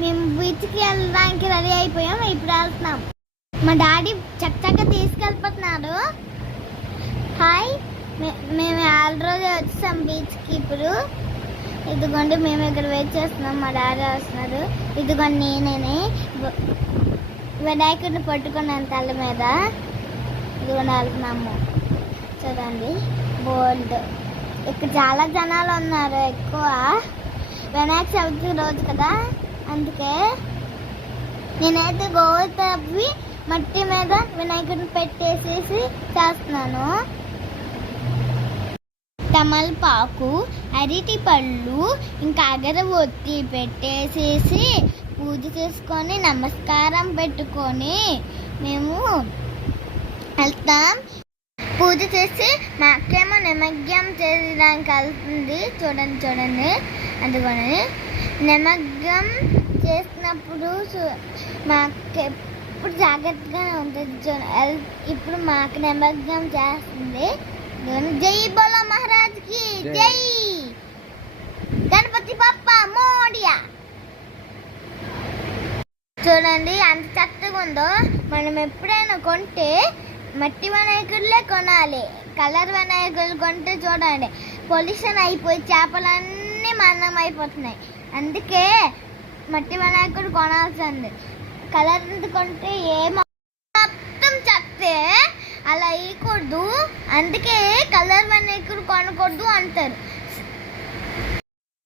మేము బీచ్కి వెళ్ళడానికి రెడీ అయిపోయాం. ఇప్పుడు వెళ్తున్నాం. మా డాడీ చక్కగా తీసుకెళ్ళిపోతున్నారు. హాయ్, మేము ఆల్రెడీ వచ్చాం బీచ్కి. ఇప్పుడు ఇదిగోండి మేము ఇక్కడ వెయిట్ చేస్తున్నాం. మా డాడీ వస్తున్నారు. ఇదిగోండి నేనే వినాయకుడిని పట్టుకున్నాను తల మీద. ఇదిగోండి వెళ్తున్నాము. చూడండి బోల్డ్. ఇక్కడ చాలా జనాలు ఉన్నారు. ఎక్కువ వినాయక చవితి రోజు కదా, అందుకే నేనైతే గోవా తవ్వి మట్టి మీద వినాయకుడిని పెట్టేసేసి చేస్తున్నాను. తమలపాకు, అరటి పళ్ళు, ఇంకా అగరబత్తి పెట్టేసేసి పూజ చేసుకొని నమస్కారం పెట్టుకొని మేము వెళ్తాం. పూజ చేసి మా అక్కేమో నిమజ్జనం చేయడానికి వెళ్తుంది. చూడండి అందుకని నిమజ్జనం చేసినప్పుడు మా అక్క ఎప్పుడు జాగ్రత్తగానే ఉంటుంది. ఇప్పుడు మాకు నిమజ్జనం చేస్తుంది. జై బోలో మహారాజ్కి జై, గణపతి బప్ప మోరియా. చూడండి ఎంత చక్కగా ఉందో. మనం ఎప్పుడైనా కొంటే మట్టి వినాయకుడిలే కొనాలి. కలర్ వినాయకులు కొంటే చూడండి పొల్యూషన్ అయిపోయి చేపలన్నీ మన్నం అయిపోతున్నాయి. అందుకే మట్టి వినాయకుడు కొనాల్సింది. కలర్ కొంటే మొత్తం చెప్తే అలా వేయకూడదు. అందుకే కలర్ వినాయకుడు కొనకూడదు అంటారు.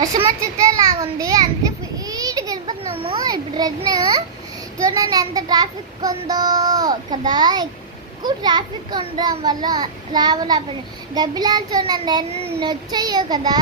వర్షం వచ్చితే లాగుంది, అందుకే స్పీడ్కి వెళ్ళిపోతున్నాము. ఇప్పుడు రెడ్న చూడండి ఎంత ట్రాఫిక్ ఉందో కదా. ఎక్కువ ట్రాఫిక్ ఉండడం వల్ల రావాలి. గబ్బిలాలు చూడండి ఎన్ని వచ్చాయో కదా.